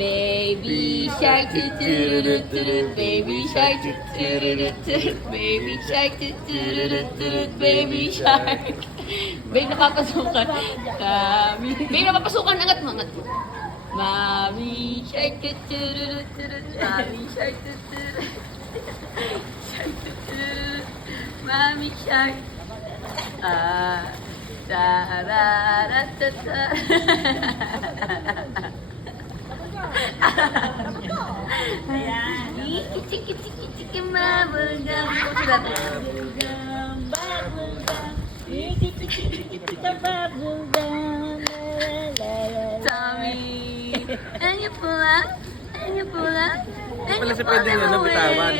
Baby shark, baby shark, baby shark, baby shark. Babe, napapasukan. Babe, napapasukan. Angat mo, angat mo. Mami shark, mami shark, mami shark. Tarararata. Chiki bubblegum. Tommy, and you pull up, and you pull up. Pala si pwede nga nabitawan.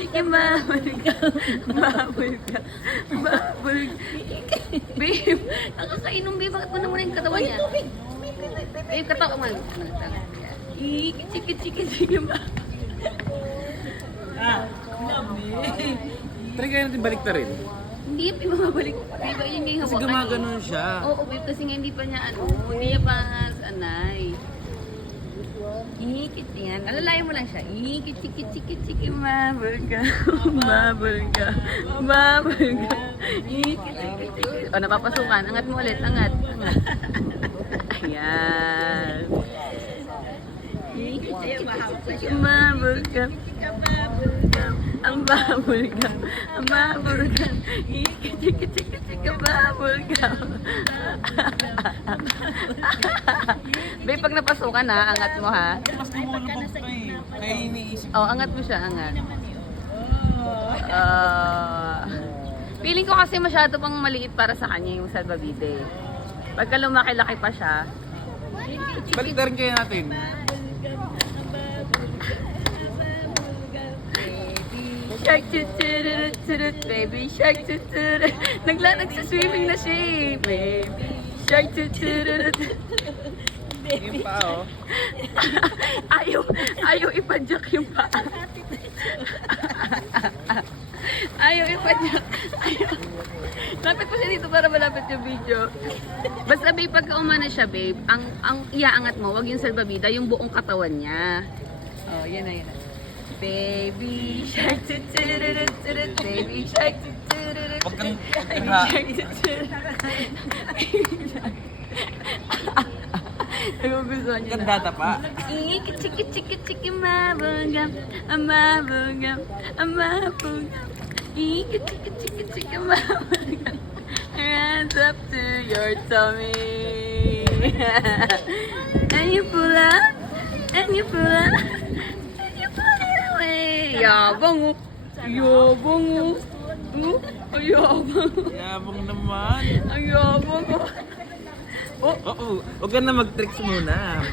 Chicken bubblegum, bubblegum, bubblegum. Babe, nakakainom babe. Bakit mo na muna yung katawan niya? Babe, katawan mo. Chicken ba? Try kaya natin balik na rin. Hindi pa mababalik. Babe, yun nga yung Kasi hawakan. gumaganon siya. Oo, babe, kasi nga hindi pa niya hindi niya pa sanay. Ikit yan. Alalayan mo lang siya. Ikit, bubblegum, bubblegum, bubblegum. Ikit. O, napapasukan. Angat mo ulit. Angat. Ayan. Ikit, bubblegum. Ang bubblegum. Ang bubblegum. Ikit, bubblegum. Babe, pag napasukan ha, angat mo ha. Mas lumulubog pa eh. Kaya iniisip. Oh, angat mo siya, angat. Feeling ko kasi masyado pang maliit para sa kanya yung salbabide. Pagka lumaki-laki pa siya. Balik na rin kaya natin. Shark tututut, baby shark tututut. Nagsaswimming na siya eh. Baby shark tututut. Yung pa oh. Ayaw ipadyak yung paa. Ayaw ipadyak. Ayaw. Lapit po siya dito para malapit yung video. Basta babe, pagka umana siya babe, ang iaangat mo, wag yung salbabida, yung buong katawan niya. Oh, yan na yan. Baby shark tututut, baby shark tututut. Wag kang Nagugustuhan niya na. ganda pa. Chiki bubblegum, bubblegum, bubblegum. Chiki bubblegum. Hands up to your tummy. And you pull up, and you pull up, and you pull it away. Yabang oh. Yabang oh. Ang yabang. Yabang naman. Ang yabang oh. Oo, huwag ka na mag-tricks muna.